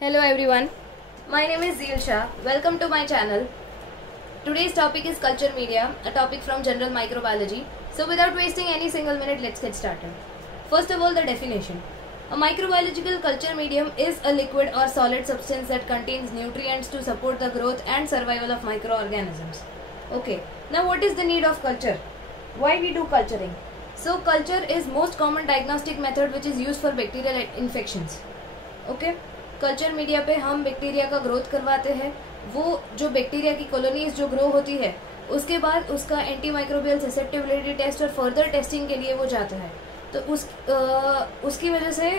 Hello everyone, my name is Zeel Shah. Welcome to my channel. Today's topic is culture media, a topic from general microbiology. So without wasting any single minute, let's get started. First of all, the definition. A microbiological culture medium is a liquid or solid substance that contains nutrients to support the growth and survival of microorganisms. Okay, now what is the need of culture? Why we do culturing? So culture is most common diagnostic method which is used for bacterial infections. Okay, culture media पे हम bacteria का growth करवाते हैं. वो जो bacteria की colonies जो grow होती है उसके बाद उसका एंटी माइक्रोबियल ससेप्टिबिलिटी टेस्ट और फर्दर टेस्टिंग के लिए वो जाता है. तो उसकी वजह से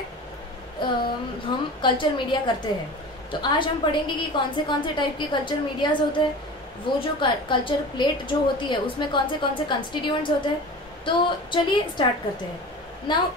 हम कल्चर मीडिया करते हैं. तो आज हम पढ़ेंगे कि कौन से टाइप के कल्चर मीडियाज होते हैं, वो जो कल्चर प्लेट जो होती है उसमें कौन से कंस्टिट्यूएंट्स होते हैं. तो चलिए स्टार्ट करते हैं. नाउ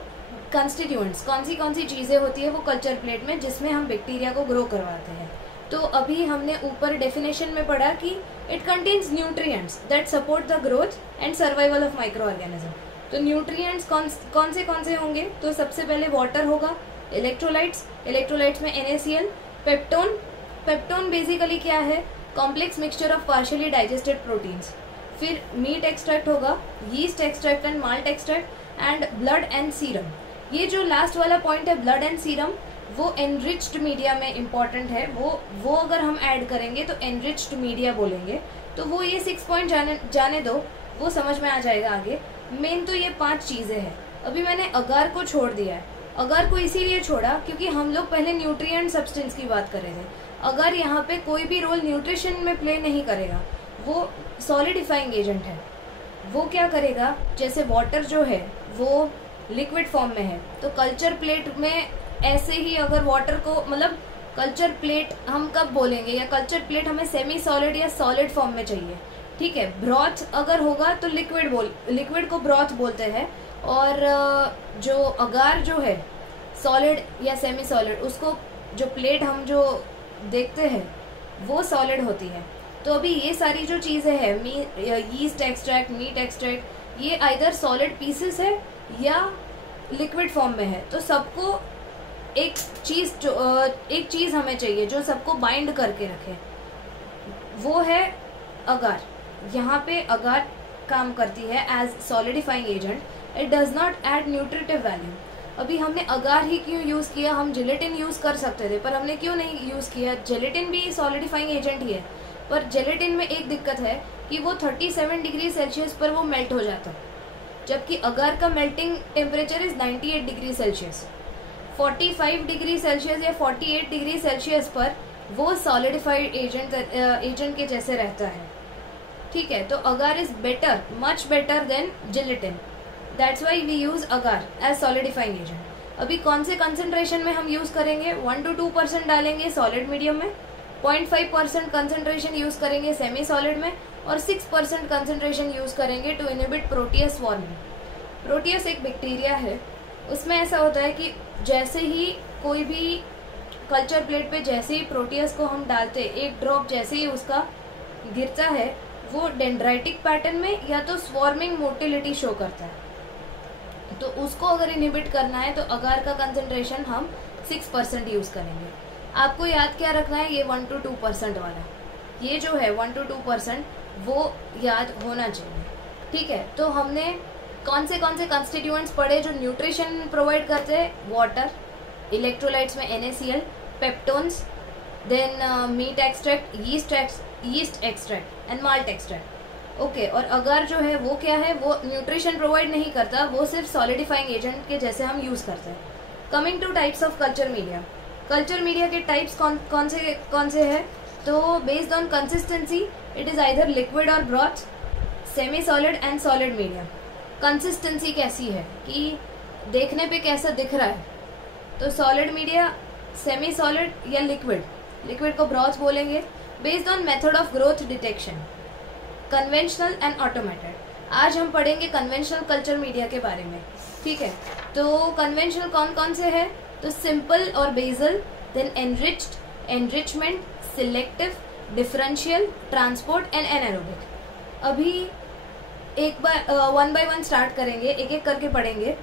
कंस्टिट्यूएंट्स कौन सी चीज़ें होती है वो कल्चर प्लेट में जिसमें हम बैक्टीरिया को ग्रो करवाते हैं. तो अभी हमने ऊपर डेफिनेशन में पढ़ा कि it contains nutrients that support the growth and survival of micro organism. तो न्यूट्रिएंट्स कौन से होंगे? तो सबसे पहले वाटर होगा, इलेक्ट्रोलाइट्स में NaCl, पेप्टोन बेसिकली क्या है? Complex mixture of partially digested proteins. फिर मीट एक्सट्रैक्ट होगा, yeast extract and malt extract and blood and serum. ये जो लास्ट वाला पॉइंट है ब्लड एंड सीरम वो एनरिच्ड मीडिया में इम्पॉर्टेंट है. वो अगर हम ऐड करेंगे तो एनरिच्ड मीडिया बोलेंगे. तो वो ये 6 पॉइंट जाने दो, वो समझ में आ जाएगा आगे. मेन तो ये 5 चीज़ें हैं. अभी मैंने अगार को छोड़ दिया है. अगार को इसीलिए छोड़ा क्योंकि हम लोग पहले न्यूट्रिएंट सब्सटेंस की बात कर रहे थे. अगर यहाँ पे कोई भी रोल न्यूट्रिशन में प्ले नहीं करेगा, वो सॉलिडिफाइंग एजेंट है. वो क्या करेगा? जैसे वाटर जो है वो लिक्विड फॉर्म में है, तो कल्चर प्लेट में ऐसे ही अगर वाटर को मतलब कल्चर प्लेट हम कब बोलेंगे, या कल्चर प्लेट हमें सेमी सॉलिड या सॉलिड फॉर्म में चाहिए. ठीक है, ब्रॉथ अगर होगा तो लिक्विड को ब्रॉथ बोलते हैं. और जो अगार जो है सॉलिड या सेमी सॉलिड, उसको जो प्लेट हम जो देखते हैं वो सॉलिड होती है. तो अभी ये सारी जो चीज़ें हैं, यीस्ट एक्सट्रैक्ट, मीट एक्सट्रैक्ट, ये आइदर सॉलिड पीसेस है या लिक्विड फॉर्म में है. तो सबको एक चीज हमें चाहिए जो सबको बाइंड करके रखे, वो है अगार. यहाँ पे अगार काम करती है as solidifying agent. It does not add nutritive value. अभी हमने अगार ही क्यों यूज किया? हम जेलेटिन यूज कर सकते थे, पर हमने क्यों नहीं यूज किया? जेलेटिन भी सॉलिडिफाइंग एजेंट ही है, पर जेलेटिन में एक दिक्कत है कि वो 37 डिग्री सेल्सियस पर वो मेल्ट हो जाता है, जबकि अगार का melting temperature is 98 degree Celsius. 45 degree Celsius या 48 डिग्री सेल्सियस पर वो सॉलिडिफाइड एजेंट के जैसे रहता है. ठीक है, तो agar is better, much better than gelatin. That's why we use agar as solidifying agent. अभी कौन से कंसेंट्रेशन में हम यूज करेंगे? 1 to 2% डालेंगे सॉलिड मीडियम में, 0.5% कंसेंट्रेशन यूज करेंगे सेमी सॉलिड में, और 6% कंसेंट्रेशन यूज करेंगे to inhibit Proteus swarming. Proteus एक बैक्टीरिया है. उसमें ऐसा होता है कि जैसे ही कोई भी कल्चर प्लेट पे जैसे ही प्रोटियस को हम डालते, एक ड्रॉप जैसे ही उसका गिरता है, वो डेंड्राइटिक पैटर्न में या तो स्वार्मिंग मोटिलिटी शो करता है. तो उसको अगर इनहिबिट करना है तो अगार का कंसेंट्रेशन हम 6% यूज करेंगे. आपको याद क्या रखना है? ये 1 to 2% वाला, ये जो है 1 to 2% वो याद होना चाहिए. ठीक है, तो हमने कौन से कंस्टिट्यूएंट्स पढ़े जो न्यूट्रिशन प्रोवाइड करते हैं? वाटर, इलेक्ट्रोलाइट्स में NaCl, peptones, then meat extract, yeast extract and malt extract. Okay, और अगार जो है वो क्या है? वो न्यूट्रिशन प्रोवाइड नहीं करता, वो सिर्फ सॉलिडिफाइंग एजेंट के जैसे हम यूज करते हैं. Coming to types of culture media. Culture media के टाइप्स कौन से है? तो based on consistency it is either liquid और broth, semi solid and solid media. Consistency कैसी है कि देखने पे कैसा दिख रहा है? तो सॉलिड मीडिया, सेमी सॉलिड या लिक्विड को ब्रॉथ बोलेंगे. Based on method of growth detection, conventional and automated. आज हम पढ़ेंगे कन्वेंशनल कल्चर मीडिया के बारे में. ठीक है, तो कन्वेंशनल कौन से है? तो सिंपल और basal, then enriched, enrichment, selective, differential, transport and anaerobic. अभी एक बार 1 by 1 स्टार्ट करेंगे, एक करके पढ़ेंगे.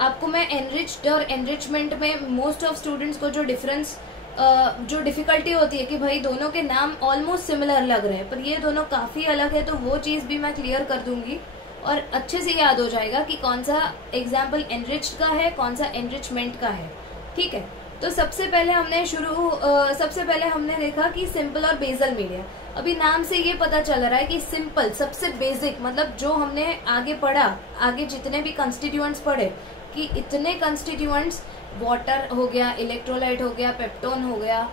आपको मैं एनरिच्ड और एनरिचमेंट में मोस्ट ऑफ स्टूडेंट्स को जो डिफरेंस जो डिफिकल्टी होती है कि भाई दोनों के नाम ऑलमोस्ट सिमिलर लग रहे हैं पर ये दोनों काफी अलग है, तो वो चीज भी मैं क्लियर कर दूंगी और अच्छे से याद हो जाएगा कि कौन सा एग्जाम्पल एनरिच्ड का है, कौन सा एनरिचमेंट का है। ठीक है, तो सबसे पहले हमने देखा कि सिंपल और बेसल मीडिया। अभी नाम से ये पता चल रहा है कि सिंपल सबसे बेसिक, मतलब जो हमने आगे पढ़ा, आगे जितने भी कंस्टिट्यूएंट्स पढ़े कि इतने कंस्टिट्यूएंट्स, वाटर हो गया, इलेक्ट्रोलाइट हो गया, पेप्टोन हो गया,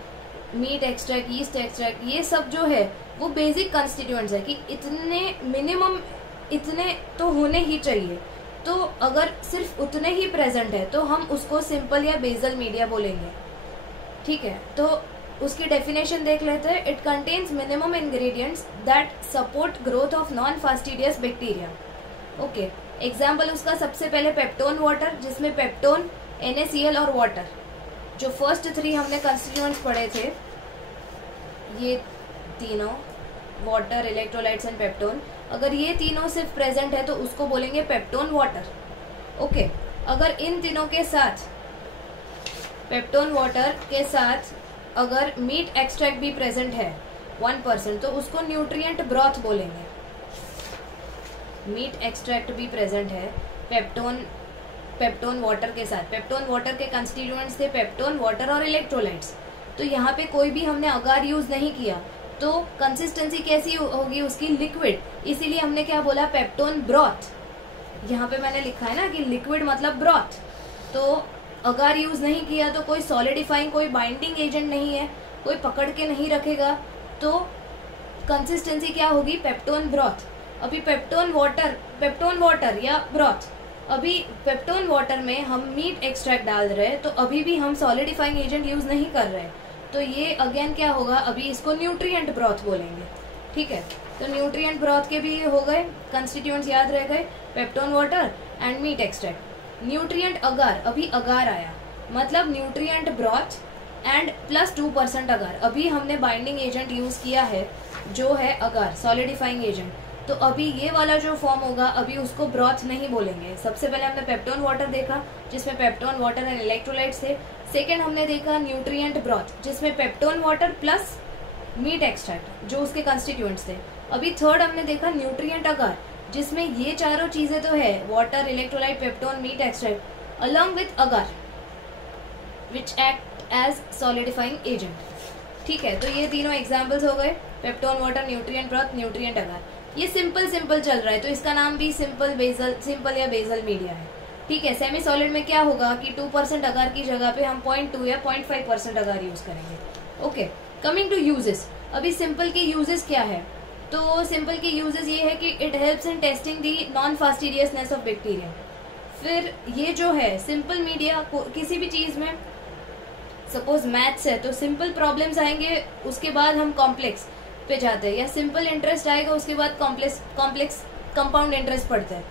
मीट एक्सट्रैक्ट, यीस्ट एक्सट्रैक्ट, ये सब जो है वो बेसिक कंस्टिट्यूएंट्स है कि इतने मिनिमम इतने तो होने ही चाहिए। तो अगर सिर्फ उतने ही प्रेजेंट है तो हम उसको सिंपल या बेसल मीडिया बोलेंगे। ठीक है, तो उसकी डेफिनेशन देख लेते हैं। It contains minimum ingredients that support growth of non fastidious bacteria. Okay, example उसका सबसे पहले पेप्टोन वाटर, जिसमें पेप्टोन, NaCl और वाटर, जो फर्स्ट 3 हमने कंस्टिट्यूएंट्स पढ़े थे, ये तीनों वाटर, इलेक्ट्रोलाइट्स एंड पेप्टोन, अगर ये तीनों सिर्फ प्रेजेंट है तो उसको बोलेंगे पेप्टोन वाटर। ओके, अगर इन तीनों के साथ, पेप्टोन वाटर के साथ अगर मीट एक्सट्रैक्ट भी प्रेजेंट है 1%, तो उसको न्यूट्रिएंट ब्रॉथ बोलेंगे। मीट एक्सट्रैक्ट भी प्रेजेंट है पेप्टोन वाटर के साथ। पेप्टोन वाटर के कंस्टिट्यूएंट्स थे पेप्टोन, वाटर और इलेक्ट्रोलाइट्स। तो यहाँ पे कोई भी हमने अगार यूज नहीं किया, तो कंसिस्टेंसी कैसी होगी उसकी? लिक्विड, इसीलिए हमने क्या बोला? Peptone broth. यहाँ पे मैंने लिखा है ना कि लिक्विड मतलब ब्रॉथ, तो अगार यूज नहीं किया तो कोई सॉलिडिफाइंग, कोई बाइंडिंग एजेंट नहीं है, कोई पकड़ के नहीं रखेगा, तो कंसिस्टेंसी क्या होगी? Peptone broth. अभी पेप्टोन वाटर या ब्रॉथ, अभी पेप्टोन वाटर में हम मीट एक्सट्रैक्ट डाल रहे हैं तो अभी भी हम सॉलिडिफाइंग एजेंट यूज नहीं कर रहे, तो ये अगेन क्या होगा? अभी इसको न्यूट्रिएंट ब्रॉथ बोलेंगे। ठीक है, तो न्यूट्रिएंट ब्रॉथ के भी हो गए कंस्टिट्यूएंट्स, याद रह गए, peptone water and meat extract. Nutrient agar, अभी अगार आया, मतलब nutrient broth and plus 2% agar. अभी हमने बाइंडिंग एजेंट यूज किया है जो है अगार, सॉलिडिफाइंग एजेंट, तो अभी ये वाला जो फॉर्म होगा अभी उसको ब्रॉथ नहीं बोलेंगे। सबसे पहले हमने पेप्टोन वाटर देखा जिसमें पेप्टोन वाटर एंड इलेक्ट्रोलाइट्स थे। सेकेंड हमने देखा न्यूट्रिएंट ब्रॉथ जिसमें peptone water plus meat extract जो उसके कंस्टिट्यूएंट्स थे। अभी थर्ड हमने देखा न्यूट्रिएंट अगार जिसमें ये चारों चीजें तो है, water, electrolyte, peptone, meat extract along with agar which act as solidifying agent. ठीक है, तो ये तीनों एग्जाम्पल्स हो गए, peptone water, nutrient broth, nutrient agar. ये सिंपल चल रहा है तो इसका नाम भी सिंपल या बेसल मीडिया है। ठीक है, सेमी सॉलिड में क्या होगा कि 2% अगार की जगह पे हम 0.2 या 0.5% अगार यूज करेंगे। Okay, coming to uses. अभी सिंपल के यूजेस क्या है? तो सिंपल के यूजेस ये है कि it helps in testing the non fastidiousness of bacteria. फिर ये जो है सिंपल मीडिया किसी भी चीज में, सपोज मैथ्स है तो सिंपल प्रॉब्लम्स आएंगे, उसके बाद हम कॉम्प्लेक्स पे जाते हैं, या सिंपल इंटरेस्ट आएगा उसके बाद कॉम्प्लेक्स कंपाउंड इंटरेस्ट पढ़ते हैं।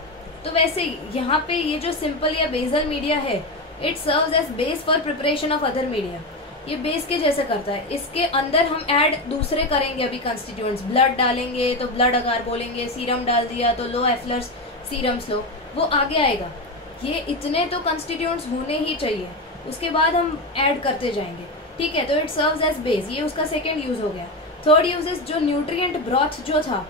तो वैसे ही यहाँ पे ये जो सिंपल या बेसल मीडिया है, it serves as base for preparation of other media. ये बेस के जैसे करता है, इसके अंदर हम ऐड दूसरे करेंगे अभी कंस्टिट्यूएंट्स। ब्लड डालेंगे तो ब्लड अगार बोलेंगे, सीरम डाल दिया तो लो एफ्लर्स सीरम स्लो, वो आगे आएगा। ये इतने तो कंस्टिट्यूएंट्स होने ही चाहिए, उसके बाद हम ऐड करते जाएंगे। ठीक है, तो इट सर्व्स एज बेस, ये उसका सेकेंड यूज हो गया। थर्ड यूज जो न्यूट्रिएंट ब्रॉथ जो था,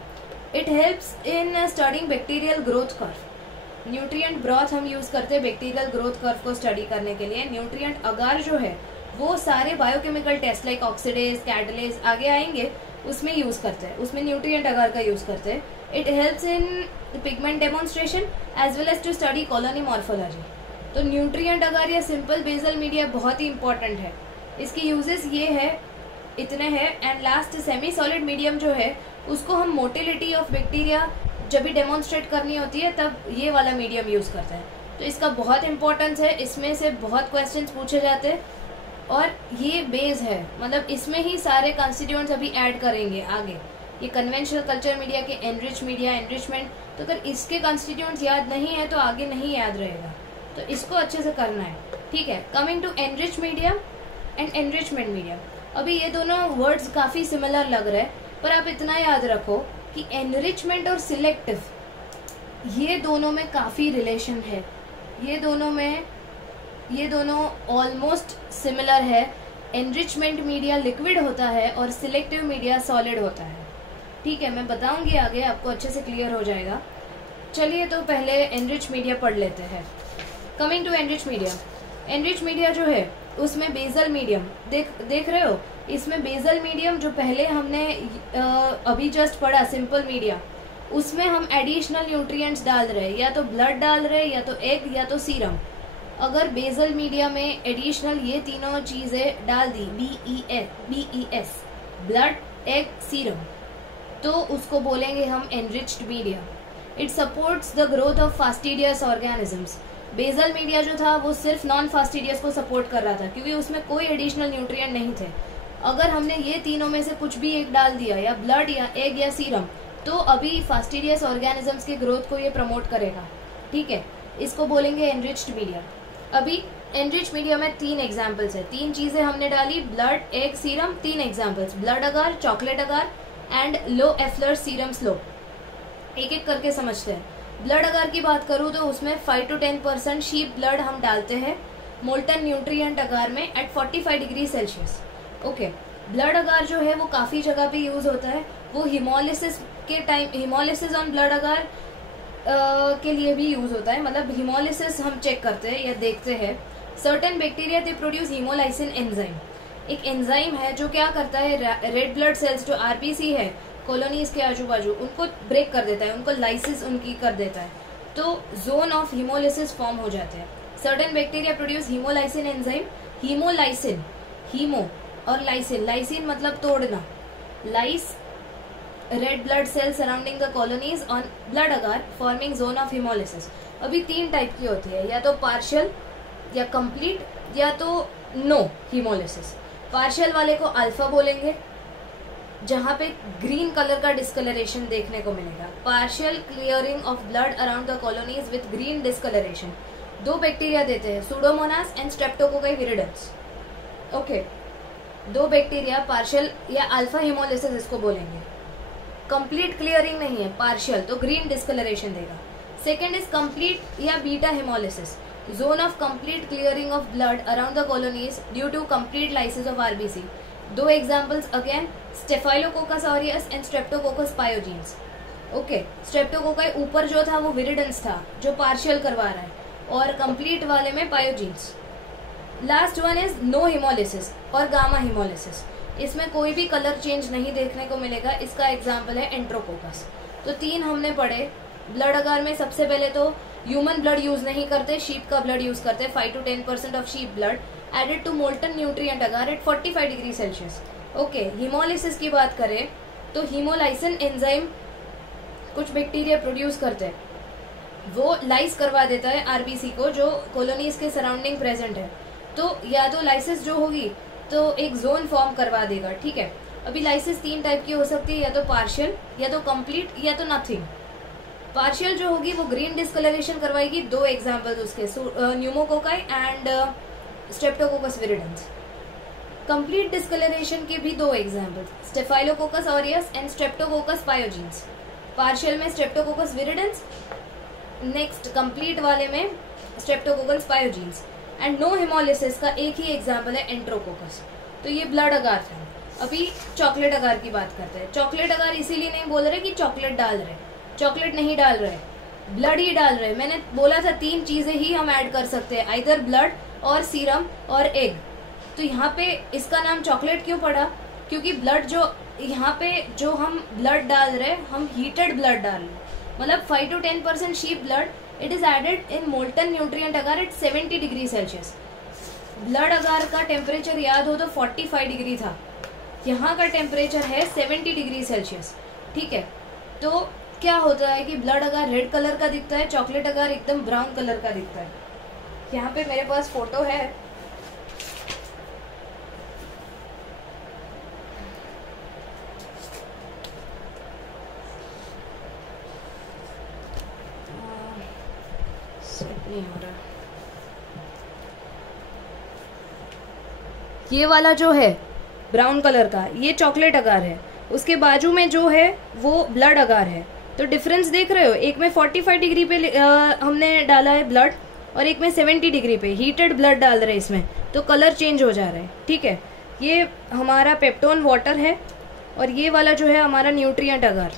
it helps in studying bacterial growth curve. Nutrient broth हम यूज करते हैं बैक्टीरियल ग्रोथ कर्व को स्टडी करने के लिए। न्यूट्रिएंट अगार जो है वो सारे biochemical taste like oxidase, catalase आगे आएंगे उसमें यूज करते हैं, उसमें न्यूट्रिएंट अगार का यूज करते हैं। It helps in pigment demonstration as well as to study colony morphology. तो न्यूट्रिएंट अगार या सिंपल बेसल मीडिया बहुत ही इंपॉर्टेंट है, इसकी यूजेस ये है, इतने हैं। And last semi solid medium जो है उसको हम मोटिलिटी ऑफ बैक्टीरिया जब भी डेमोन्स्ट्रेट करनी होती है तब ये वाला मीडियम यूज करते हैं। तो इसका बहुत इंपॉर्टेंस है, इसमें से बहुत क्वेश्चंस पूछे जाते हैं और ये बेस है, मतलब इसमें ही सारे कंस्टिट्यूएंट्स अभी ऐड करेंगे आगे। ये कन्वेंशनल कल्चर मीडिया के एनरिचमेंट, तो अगर इसके कंस्टिट्यूएंट्स याद नहीं है तो आगे नहीं याद रहेगा, तो इसको अच्छे से करना है। ठीक है, coming to enrich media and enrichment media. अभी ये दोनों वर्ड्स काफी सिमिलर लग रहे हैं, पर आप इतना याद रखो कि एनरिचमेंट और सिलेक्टिव ये दोनों में काफी रिलेशन है, ये दोनों ऑलमोस्ट सिमिलर है। एनरिचमेंट मीडिया लिक्विड होता है और सिलेक्टिव मीडिया सॉलिड होता है। ठीक है, मैं बताऊंगी आगे, आपको अच्छे से क्लियर हो जाएगा। चलिए तो पहले एनरिच मीडिया पढ़ लेते हैं। Coming to enrich media, enrich media जो है उसमें बेसल मीडियम देख रहे हो, इसमें बेसल मीडियम जो पहले हमने अभी जस्ट पढ़ा सिंपल मीडिया, उसमें हम एडिशनल न्यूट्रिएंट्स डाल रहे हैं, या तो ब्लड डाल रहे हैं, या तो एग, या तो सीरम। अगर बेसल मीडिया में एडिशनल ये तीनों चीजें डाल दी, BES ब्लड, एग, सीरम, तो उसको बोलेंगे हम enriched media. It supports the growth of fastidious organisms. Basal media जो था वो सिर्फ नॉन फास्टिडियस को सपोर्ट कर रहा था, क्योंकि उसमें कोई एडिशनल न्यूट्रिएंट नहीं थे। अगर हमने ये तीनों में से कुछ भी एक डाल दिया, या ब्लड, या एग, या सीरम, तो अभी फास्टिडियस ऑर्गेनिजम्स के ग्रोथ को ये प्रमोट करेगा। ठीक है, इसको बोलेंगे एनरिच्ड मीडिया। अभी एनरिच मीडिया में 3 एग्जाम्पल्स है, 3 चीजें हमने डाली, blood, egg, serum, 3 examples, blood agar, chocolate agar and Loeffler serum slope. एक एक करके समझते हैं। ब्लड अगार की बात करूँ तो उसमें 5 to 10% शीप ब्लड हम डालते हैं मोल्टन न्यूट्रिएंट अगार में at 45 degree Celsius. Okay, blood agar जो है वो काफी जगह पे यूज होता है। वो हिमोलिसिस के टाइम, हिमोलिसिस ऑन ब्लड अगार के लिए भी यूज होता है। मतलब हिमोलिसिस हम चेक करते हैं या देखते हैं, certain bacteria they produce hemolysin enzyme. एक एंजाइम है जो क्या करता है, रेड ब्लड सेल्स जो आरबीसी है कॉलोनीज के आजू बाजू, उनको ब्रेक कर देता है, उनको लाइसिस उनकी कर देता है, तो जोन ऑफ हीमोलिसिस फॉर्म हो जाते हैं। Certain bacteria produce hemolysin enzyme. Hemolysin, hemo और लाइसिन, लाइसिन मतलब तोड़ना, lyse red blood cell surrounding the colonies on blood agar forming zone of hemolysis. अभी 3 टाइप की होती है, या तो पार्शियल, या कंप्लीट, या तो नो हीमोलिसिस। पार्शियल वाले को अल्फा बोलेंगे, जहां पे ग्रीन कलर का डिस्कलरेशन देखने को मिलेगा। Partial clearing of blood around the colonies with green discolouration. 2 bacteria देते हैं, Pseudomonas and streptococci viridans. Okay, 2 bacteria, partial या अल्फा हीमोलिसिस इसको बोलेंगे। कंप्लीट क्लियरिंग नहीं है, पार्शियल, तो ग्रीन डिस्कलरेशन देगा। सेकेंड इज कंप्लीट या beta haemolysis, zone of complete clearing of blood around the colonies due to complete lysis of RBC. 2 examples again, Staphylococcus aureus and Streptococcus pyogenes. Okay, streptococci ऊपर जो था वो viridans था जो partial करवा रहा है, और कंप्लीट वाले में pyogenes. Last one is no hemolysis और गामा हीमोलिसिस। इसमें कोई भी कलर चेंज नहीं देखने को मिलेगा। इसका एग्जाम्पल है एंट्रोकोकस। तो 3 हमने पढ़े। ब्लड अगार में सबसे पहले तो ह्यूमन ब्लड यूज नहीं करते, शीप का ब्लड यूज करते, 5 to 10% of sheep blood added to molten nutrient agar at 45 degree Celsius. Okay, hemolysis की बात करें तो हीमोलाइसिन एंजाइम कुछ बैक्टीरिया प्रोड्यूस करते हैं, वो लाइस करवा देता है आरबीसी को जो कॉलोनीज के सराउंडिंग प्रेजेंट है। तो या तो लाइसिस जो होगी तो एक जोन फॉर्म करवा देगा। ठीक है, अभी लाइसिस 3 टाइप की हो सकती है, या तो पार्शियल, या तो कंप्लीट, या तो नथिंग। पार्शियल जो होगी वो ग्रीन डिस्कलरेशन करवाएगी। 2 एग्जाम्पल उसके, pneumococci and Streptococcus viridans. Complete discolouration के भी 2 example, Staphylococcus aureus and Streptococcus pyogenes. Partial में स्ट्रेप्टोकोकस विरिडेंस, नेक्स्ट कंप्लीट वाले में Streptococcus pyogenes. And no hemolysis का एक ही एग्जाम्पल है एंट्रोकोकस। तो ये ब्लड अगार था। अभी चॉकलेट अगार की बात करते हैं। चॉकलेट अगार इसीलिए नहीं बोल रहे कि चॉकलेट डाल रहे, चॉकलेट नहीं डाल रहे, ब्लड ही डाल रहे। मैंने बोला था 3 चीजें ही हम ऐड कर सकते हैं, आइदर ब्लड और सीरम और एग। तो यहाँ पे इसका नाम चॉकलेट क्यों पड़ा, क्योंकि ब्लड जो यहाँ पे जो हम ब्लड डाल रहे, हम हीटेड ब्लड डाल रहे, मतलब 5 to 10% sheep blood, it is added in molten nutrient agar at 70 degree Celsius. Blood agar का टेम्परेचर याद हो तो 45 डिग्री था, यहाँ का टेम्परेचर है 70 डिग्री सेल्सियस। ठीक है, तो क्या होता है कि ब्लड अगार रेड कलर का दिखता है, चॉकलेट अगार एकदम ब्राउन कलर का दिखता है। यहाँ पे मेरे पास फोटो है, नहीं हो रहा। ये वाला जो है ब्राउन कलर का, ये चॉकलेट अगार है, उसके बाजू में जो है वो ब्लड अगार है। तो डिफरेंस देख रहे हो, एक में 45 डिग्री पे हमने डाला है ब्लड, और एक में 70 डिग्री पे हीटेड ब्लड डाल रहे हैं इसमें, तो कलर चेंज हो जा रहा है। ठीक है, ये हमारा पेप्टोन वाटर है और ये वाला जो है हमारा न्यूट्रिएंट अगार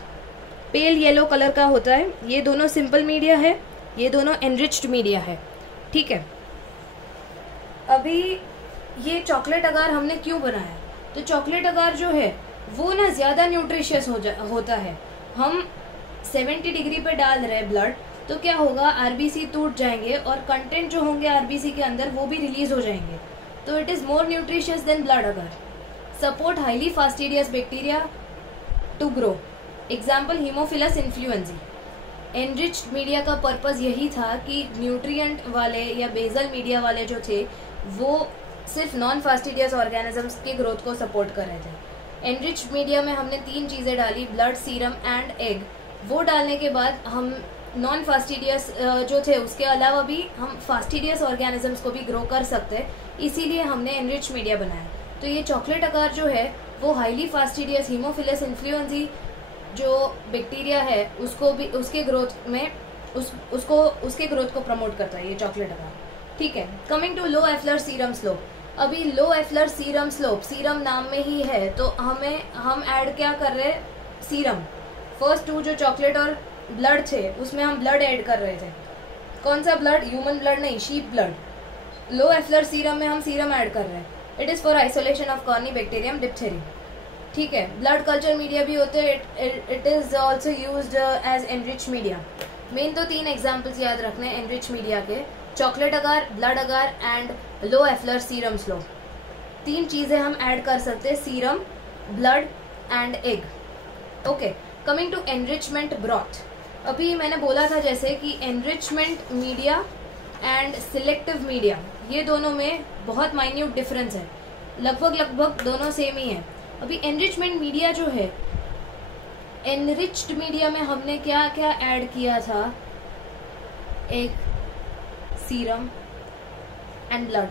पेल येलो कलर का होता है। ये दोनों सिंपल मीडिया है, ये दोनों एनरिच्ड मीडिया है। ठीक है, अभी ये चॉकलेट अगार हमने क्यों बनाया? तो चॉकलेट अगार जो है वो ना ज़्यादा न्यूट्रिशियस होता है। हम 70 डिग्री पे डाल रहे हैं ब्लड, तो क्या होगा, आरबीसी टूट जाएंगे और कंटेंट जो होंगे आरबीसी के अंदर वो भी रिलीज हो जाएंगे। तो it is more nutritious than blood agar. Support highly fastidious bacteria to grow, example Haemophilus influenzae. Enriched media का पर्पज़ यही था कि न्यूट्रिएंट वाले या बेजल मीडिया वाले जो थे वो सिर्फ नॉन फास्टिडियस ऑर्गेनिजम्स के ग्रोथ को सपोर्ट कर रहे थे। एनरिच्ड मीडिया में हमने 3 चीज़ें डाली, ब्लड, सीरम एंड एग। वो डालने के बाद हम नॉन फास्टिडियस जो थे उसके अलावा भी हम फास्टिडियस ऑर्गेनिजम्स को भी ग्रो कर सकते हैं, इसीलिए हमने एनरिच्ड मीडिया बनाया। तो ये चॉकलेट अगार जो है वो हाईली फास्टिडियस हीमोफिलस इन्फ्लुएंजी जो बैक्टीरिया है उसको भी उसके ग्रोथ में उसके ग्रोथ को प्रमोट करता है ये चॉकलेट अगार। ठीक है, coming to Loeffler serum slope. अभी Loeffler serum slope, serum नाम में ही है, तो हम ऐड क्या कर रहे हैं, सीरम। फर्स्ट 2 जो चॉकलेट और ब्लड थे उसमें हम ब्लड ऐड कर रहे थे। कौन सा ब्लड? ह्यूमन ब्लड नहीं, sheep blood. Loeffler serum में हम सीरम ऐड कर रहे हैं। It is for isolation of Corynebacterium diphtheriae. ठीक है, ब्लड कल्चर मीडिया भी होते हैं, it is also used as enrich media. Main तो 3 एग्जाम्पल्स याद रखने एनरिच मीडिया के, chocolate agar, blood agar and Loeffler serum slope. 3 चीज़ें हम ऐड कर सकते हैं, serum, blood and egg. Okay, coming to enrichment broth. अभी मैंने बोला था जैसे कि enrichment media and selective media ये दोनों में बहुत माइन्यूट डिफरेंस है, लगभग दोनों सेम ही है। अभी एनरिचमेंट मीडिया जो है, एनरिच्ड मीडिया में हमने क्या क्या ऐड किया था, एक सीरम एंड ब्लड।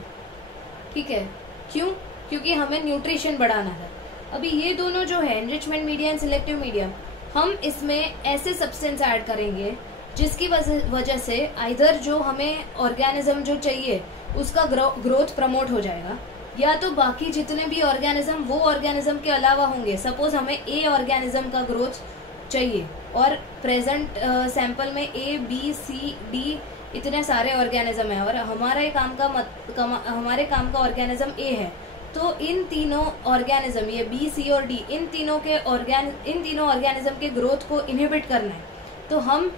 ठीक है, क्यों? क्योंकि हमें न्यूट्रिशन बढ़ाना था। अभी ये दोनों जो है enrichment media and selective media, हम इसमें ऐसे सब्सटेंस ऐड करेंगे जिसकी वजह से आइदर जो हमें ऑर्गेनिज्म जो चाहिए उसका ग्रोथ प्रमोट हो जाएगा, या तो बाकी जितने भी ऑर्गेनिज्म वो ऑर्गेनिज्म के अलावा होंगे। सपोज हमें ए ऑर्गेनिज्म का ग्रोथ चाहिए और प्रेजेंट सैंपल में ए, बी, सी, डी इतने सारे ऑर्गेनिज्म है और हमारे काम का ऑर्गेनिज्म ए है, तो इन तीनों ऑर्गेनिज्म, ये बी, सी और डी, इन तीनों ऑर्गेनिज्म के ग्रोथ को इनहिबिट करना है। तो हम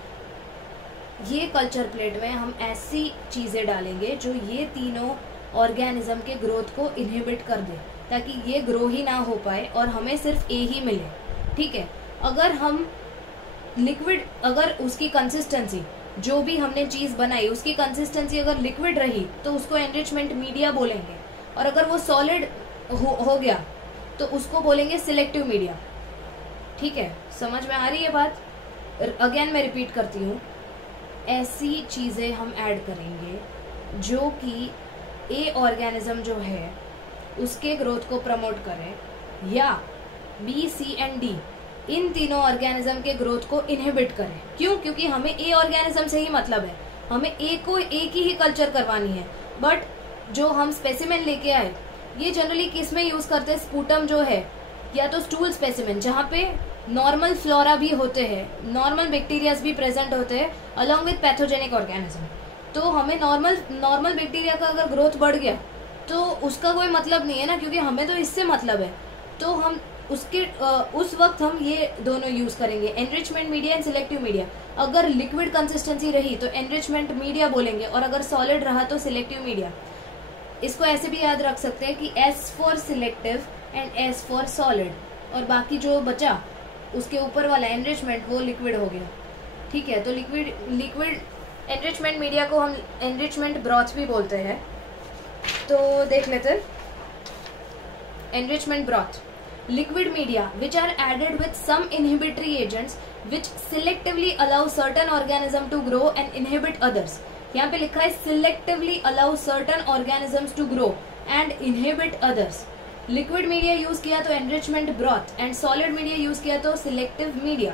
ये कल्चर प्लेट में हम ऐसी चीज़ें डालेंगे जो ये तीनों ऑर्गेनिज्म के ग्रोथ को इनहिबिट कर दे, ताकि ये ग्रो ही ना हो पाए और हमें सिर्फ ए ही मिले। ठीक है, अगर हम लिक्विड, अगर उसकी कंसिस्टेंसी जो भी हमने चीज़ बनाई उसकी कंसिस्टेंसी अगर लिक्विड रही तो उसको एनरिचमेंट मीडिया बोलेंगे, और अगर वो सॉलिड हो गया तो उसको बोलेंगे सिलेक्टिव मीडिया। ठीक है, समझ में आ रही है बात? अगेन मैं रिपीट करती हूँ, ऐसी चीज़ें हम ऐड करेंगे जो कि ए ऑर्गेनिज्म जो है उसके ग्रोथ को प्रमोट करे, या बी, सी एंड डी इन तीनों ऑर्गेनिज्म के ग्रोथ को इनहिबिट करे। क्यों? क्योंकि हमें ए ऑर्गेनिज्म से ही मतलब है, हमें ए को एक ही कल्चर करवानी है। बट जो हम स्पेसिमेन लेके आए ये जनरली किस में यूज करते हैं, स्पूटम जो है, या तो स्टूल स्पेसिमेन जहाँ पे नॉर्मल फ्लोरा भी होते हैं, नॉर्मल बैक्टीरियाज भी प्रेजेंट होते हैं अलॉन्ग विद पैथोजेनिक ऑर्गेनिज्म। तो हमें नॉर्मल बैक्टीरिया का अगर ग्रोथ बढ़ गया तो उसका कोई मतलब नहीं है ना, क्योंकि हमें तो इससे मतलब है। तो हम उस वक्त हम ये दोनों यूज करेंगे, enrichment media and selective media. अगर लिक्विड कंसिस्टेंसी रही तो एनरिचमेंट मीडिया बोलेंगे, और अगर सॉलिड रहा तो सिलेक्टिव मीडिया। इसको ऐसे भी याद रख सकते हैं कि S for selective and S for solid, और बाकी जो बचा उसके ऊपर वाला एनरिचमेंट वो लिक्विड हो गया। ठीक है, तो लिक्विड एनरिचमेंट मीडिया को हम एनरिचमेंट ब्रॉथ भी बोलते हैं। तो देख लेते हैं, enrichment broth, liquid media which are added with some inhibitory agents which selectively allow certain organism to grow and inhibit others। यहाँ पे लिखा है selectively allow certain organisms to grow and inhibit others। liquid media use किया तो enrichment broth and solid media use किया तो selective media।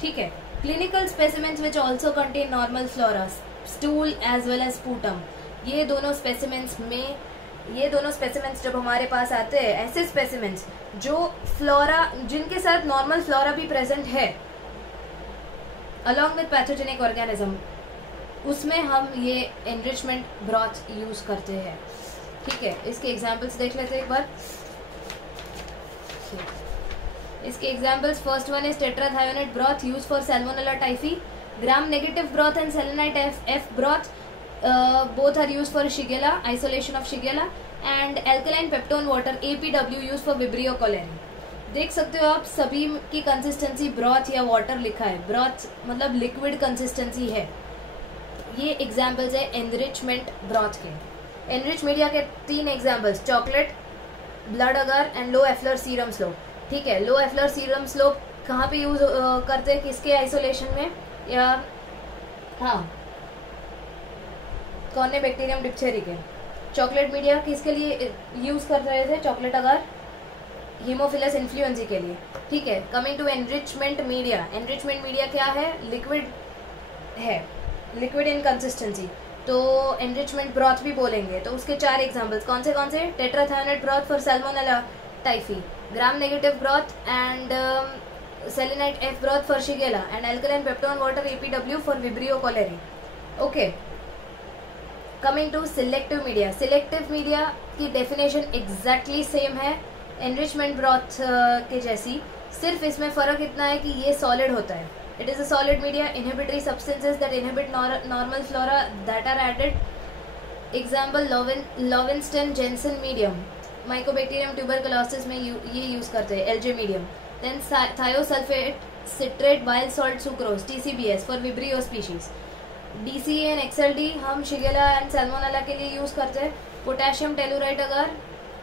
ठीक है, clinical specimens which also contain normal flora, stool as well as sputum, ये दोनों specimens में ये दोनों स्पेसिमेंट्स जब हमारे पास आते हैं, ऐसे स्पेसिमेंट्स जो फ्लोरा, जिनके साथ नॉर्मल फ्लोरा भी प्रेजेंट है अलॉन्ग विद पैथोजेनिक ऑर्गेनिज्म, उसमें हम ये एनरिचमेंट ब्रॉथ यूज करते हैं। ठीक है, इसके एग्जांपल्स देख लेते हैं एक बार। इसके examples, first one is tetrathionate broth use for Salmonella Typhi, gram negative broth and selenite F broth both are used for Shigella, isolation of Shigella, and alkaline peptone water APW used for Vibrio cholerae। देख सकते हो आप सभी की consistency broth या water लिखा है, broth मतलब लिक्विड कंसिस्टेंसी है। ये एग्जांपल्स है एनरिचमेंट ब्रॉथ के। एनरिच मीडिया के 3 एग्जांपल्स, चॉकलेट, ब्लड अगर and Loeffler serum slope. ठीक है, लो एफ्लर सीरम स्लोप कहाँ पे यूज करते हैं, किसके आइसोलेशन में, या हाँ कॉर्नेबैक्टीरियम डिप्थेरी के। चॉकलेट मीडिया किसके लिए यूज कर रहे थे, चॉकलेट अगर हीमोफिलस इन्फ्लुएंजा के लिए। ठीक है, coming to enrichment media. Enrichment media क्या है, लिक्विड है, लिक्विड इन कंसिस्टेंसी, तो एनरिचमेंट ब्रॉथ भी बोलेंगे। तो उसके 4 एग्जांपल्स कौन से, tetrathionate broth for Salmonella Typhi, gram negative broth and selenite F broth for Shigella, and alkaline peptone water APW for Vibrio cholerae. Okay, coming to selective media. Selective media की definition exactly same है enrichment broth के जैसी, सिर्फ इसमें फर्क इतना है कि ये सॉलिड होता है। It is a solid media, inhibitory substances that inhibit normal flora that are added. Example Lowenstein Jensen medium, Mycobacterium tuberculosis में ये यूज करते हैं, LJ medium. Then thiosulphate citrate bile salt sucrose TCBS for Vibrio species. DCA and XLD हम Shigella and Salmonella के लिए use करते हैं। Potassium टेलुराइट अगर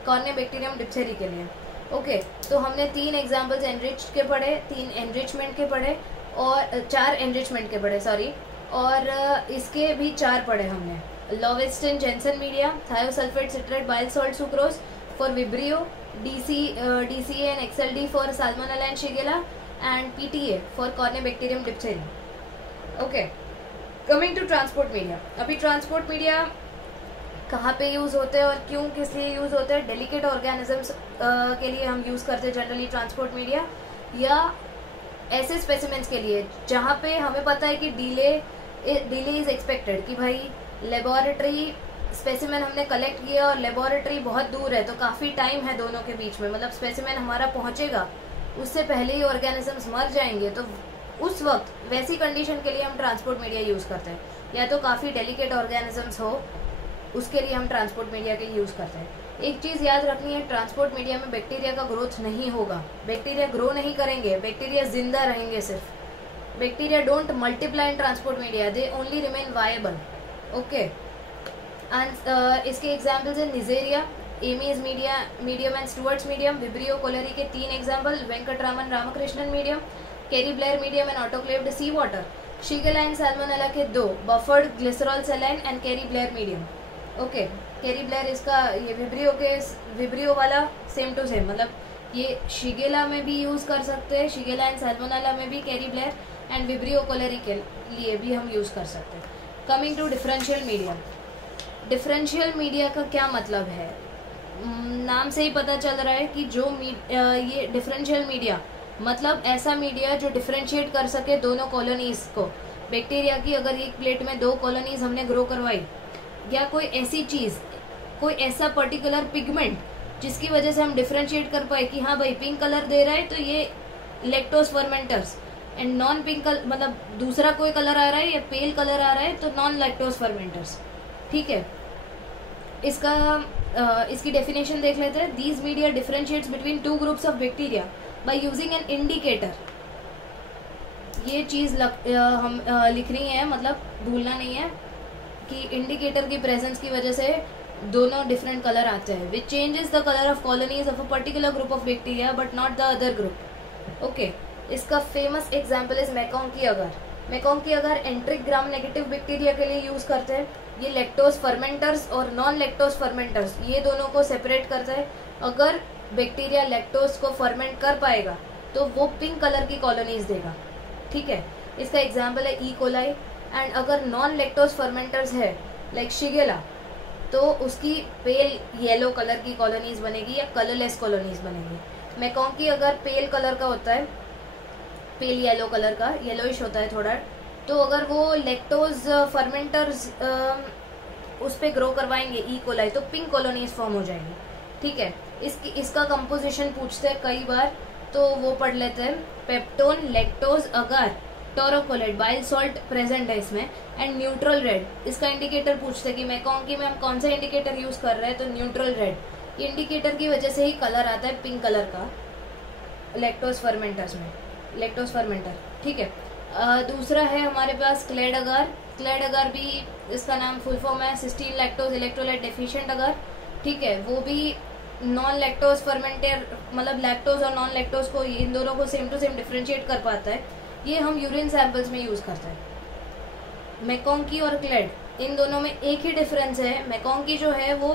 कॉर्नेबैक्टीरियम डिप्थेरी के लिए। ओके, तो हमने 3 एग्जांपल्स एनरिच के पढ़े, 3 एनरिचमेंट के पढ़े और 4 एनरिचमेंट के पढ़े सॉरी, और इसके भी 4 पढ़े हमने। Lowenstein Jensen media, thiosulphate citrate bile salt sucrose for Vibrio, DCA and XLD for Salmonella and Shigella, and PTA for Corynebacterium diphtheriae. Okay, coming to transport media. अभी ट्रांसपोर्ट मीडिया कहाँ पे यूज होते हैं और क्यों, किस लिए यूज होते हैं, डेलिकेट ऑर्गेनिजम्स के लिए हम यूज करते हैं जनरली ट्रांसपोर्ट मीडिया, या ऐसे स्पेसिमेंट्स के लिए जहाँ पे हमें पता है कि डिले इज एक्सपेक्टेड, कि भाई लेबोरेटरी स्पेसिमेन हमने कलेक्ट किया और लेबोरेटरी बहुत दूर है, तो काफ़ी टाइम है दोनों के बीच में, मतलब स्पेसिमेन हमारा पहुंचेगा उससे पहले ही ऑर्गेनिजम्स मर जाएंगे, तो उस वक्त वैसी कंडीशन के लिए हम ट्रांसपोर्ट मीडिया यूज करते हैं। या तो काफ़ी डेलिकेट ऑर्गेनिजम्स हो, उसके लिए हम ट्रांसपोर्ट मीडिया के यूज करते हैं। एक चीज़ याद रखनी है, ट्रांसपोर्ट मीडिया में बैक्टीरिया का ग्रोथ नहीं होगा, बैक्टीरिया ग्रो नहीं करेंगे, बैक्टीरिया जिंदा रहेंगे सिर्फ। Bacteria don't multiply in transport media, they only remain viable. Okay, and इसके एग्जाम्पल्स है Neisseria, Amies medium and Stuart's medium, Vibrio cholerae के 3 example, Venkatraman Ramakrishnan medium, Cary Blair medium and autoclaved sea water, Shigella and Salmonella के 2, buffered glycerol saline and Cary Blair medium. Okay, Cary Blair इसका ये vibrio वाला same to same, मतलब ये Shigella में भी use कर सकते हैं, शिगेला एंड सैल्मोनेला में भी Cary Blair, and Vibrio cholerae के लिए भी हम यूज कर सकते हैं। Coming to differential media. Differential media का क्या मतलब है, नाम से ही पता चल रहा है कि जो ये डिफरेंशियल मीडिया मतलब ऐसा मीडिया जो डिफरेंशिएट कर सके दोनों कॉलोनीज को। बैक्टीरिया की अगर एक प्लेट में 2 कॉलोनीज हमने ग्रो करवाई, या कोई ऐसी चीज, कोई ऐसा पर्टिकुलर पिगमेंट जिसकी वजह से हम डिफरेंशिएट कर पाए कि हाँ भाई पिंक कलर दे रहा है तो ये lactose fermenters, and non pink मतलब दूसरा कोई कलर आ रहा है या पेल कलर आ रहा है तो नॉन लैक्टोज फर्मेंटर्स। ठीक है, इसकी डेफिनेशन देख लेते हैं। These media differentiates between 2 groups of bacteria by using an indicator. ये चीज हम लिख रही हैं, मतलब भूलना नहीं है कि इंडिकेटर की प्रेजेंस की वजह से दोनों डिफरेंट कलर आते हैं, विच changes the colour of colonies of a particular group of bacteria but not the other group. Okay, इसका फेमस एग्जाम्पल इज मैकोंग की अगर। मैकोंग की अगर एंट्रिक ग्राम नेगेटिव बैक्टीरिया के लिए यूज करते हैं। ये लैक्टोज फर्मेंटर्स और नॉन लैक्टोज फर्मेंटर्स ये दोनों को सेपरेट करता है। अगर बैक्टीरिया लैक्टोज को फर्मेंट कर पाएगा तो वो पिंक कलर की कॉलोनीज देगा। ठीक है, इसका एग्जाम्पल है ई कोलाई। एंड अगर नॉन लैक्टोज फर्मेंटर्स है लाइक शिगेला, तो उसकी पेल येलो कलर की कॉलोनीज बनेगी या कलरलेस कॉलोनीज बनेगी। मैकॉन्की अगर पेल कलर का होता है, पेल येलो कलर का, येलोइश होता है थोड़ा, तो अगर वो लैक्टोज फर्मेंटर्स उस पर ग्रो करवाएंगे ई कोलाई, तो पिंक कॉलोनीज फॉर्म हो जाएंगी। ठीक है, इसका कंपोजिशन पूछते हैं कई बार, तो वो पढ़ लेते हैं। पेप्टोन, लैक्टोज, अगार, टोरोकोलेट, बाइल सॉल्ट प्रेजेंट है इसमें, एंड न्यूट्रल रेड। इसका इंडिकेटर पूछते हैं कि मैकॉन्की में हम कौन सा इंडिकेटर यूज कर रहे हैं, तो न्यूट्रल रेड। इंडिकेटर की वजह से ही कलर आता है पिंक कलर का लैक्टोज फर्मेंटर्स में, लैक्टोज फर्मेंटर। ठीक है, दूसरा है हमारे पास क्लेड अगार। क्लेड अगार भी इसका नाम फुल फॉर्म है सिस्टीन लैक्टोज इलेक्ट्रोलाइट डेफिशिएंट अगार। ठीक है, वो भी नॉन लैक्टोज फर्मेंटर, मतलब लैक्टोज और नॉन लैक्टोज को, इन दोनों को सेम टू सेम डिफरेंशिएट कर पाता है। ये हम यूरिन सैंपल्स में यूज करते हैं। मैकॉन्की और क्लेड इन दोनों में एक ही डिफरेंस है। मैकॉन्की जो है वो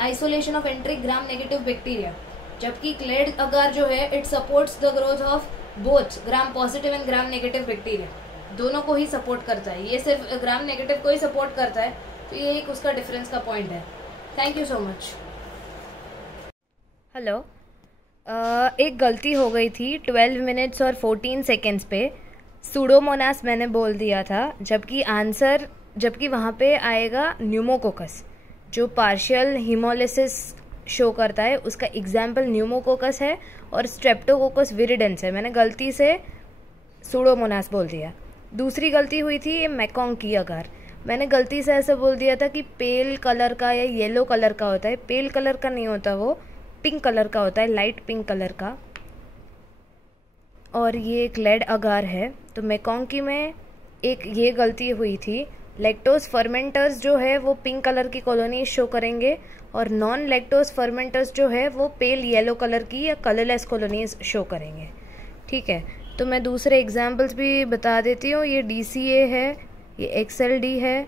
isolation of entry gram negative bacteria, जबकि क्लेड अगार जो है it supports the growth of both gram positive and gram negative bacteria, दोनों को ही सपोर्ट करता है। ये सिर्फ ग्राम नेगेटिव को ही सपोर्ट करता है, तो ये एक उसका डिफरेंस का पॉइंट है। Thank you so much. Hello, एक गलती हो गई थी 12 मिनट्स और 14 सेकेंड्स पे। सूडोमोनास मैंने बोल दिया था, जबकि वहाँ पे आएगा न्यूमोकोकस, जो पार्शियल हीमोलिसिस शो करता है। उसका एग्जाम्पल न्यूमोकोकस है और स्ट्रेप्टोकोकस विरिडेंस है। मैंने गलती से सूडोमोनास बोल दिया। दूसरी गलती हुई थी ये मैकॉन्की अगार। मैंने गलती से ऐसा बोल दिया था कि पेल कलर का या येलो कलर का होता है। पेल कलर का नहीं होता, वो पिंक कलर का होता है, लाइट पिंक कलर का। और ये क्लेड अगार है। तो मैकॉन्की में एक ये गलती हुई थी। लैक्टोज फर्मेंटर्स जो है वो पिंक कलर की कॉलोनी शो करेंगे, और नॉन लैक्टोज फर्मेंटर्स जो है वो पेल येलो कलर की या कलरलेस कॉलोनीज शो करेंगे। ठीक है, तो मैं दूसरे एग्जाम्पल्स भी बता देती हूँ। ये DCA है, ये XLD है,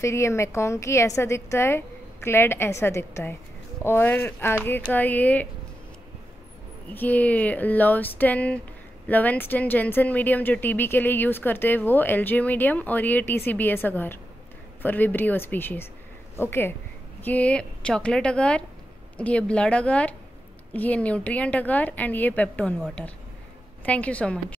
फिर ये मैकॉन्की ऐसा दिखता है, क्लेड ऐसा दिखता है, और आगे का ये लवेंस्टन जेंसन मीडियम जो TB के लिए यूज़ करते हैं वो LJ मीडियम, और ये TCBS agar for vibrio species. Okay, ये चॉकलेट अगार, ये ब्लड अगार, ये न्यूट्रिएंट अगार, एंड ये peptone water. Thank you so much.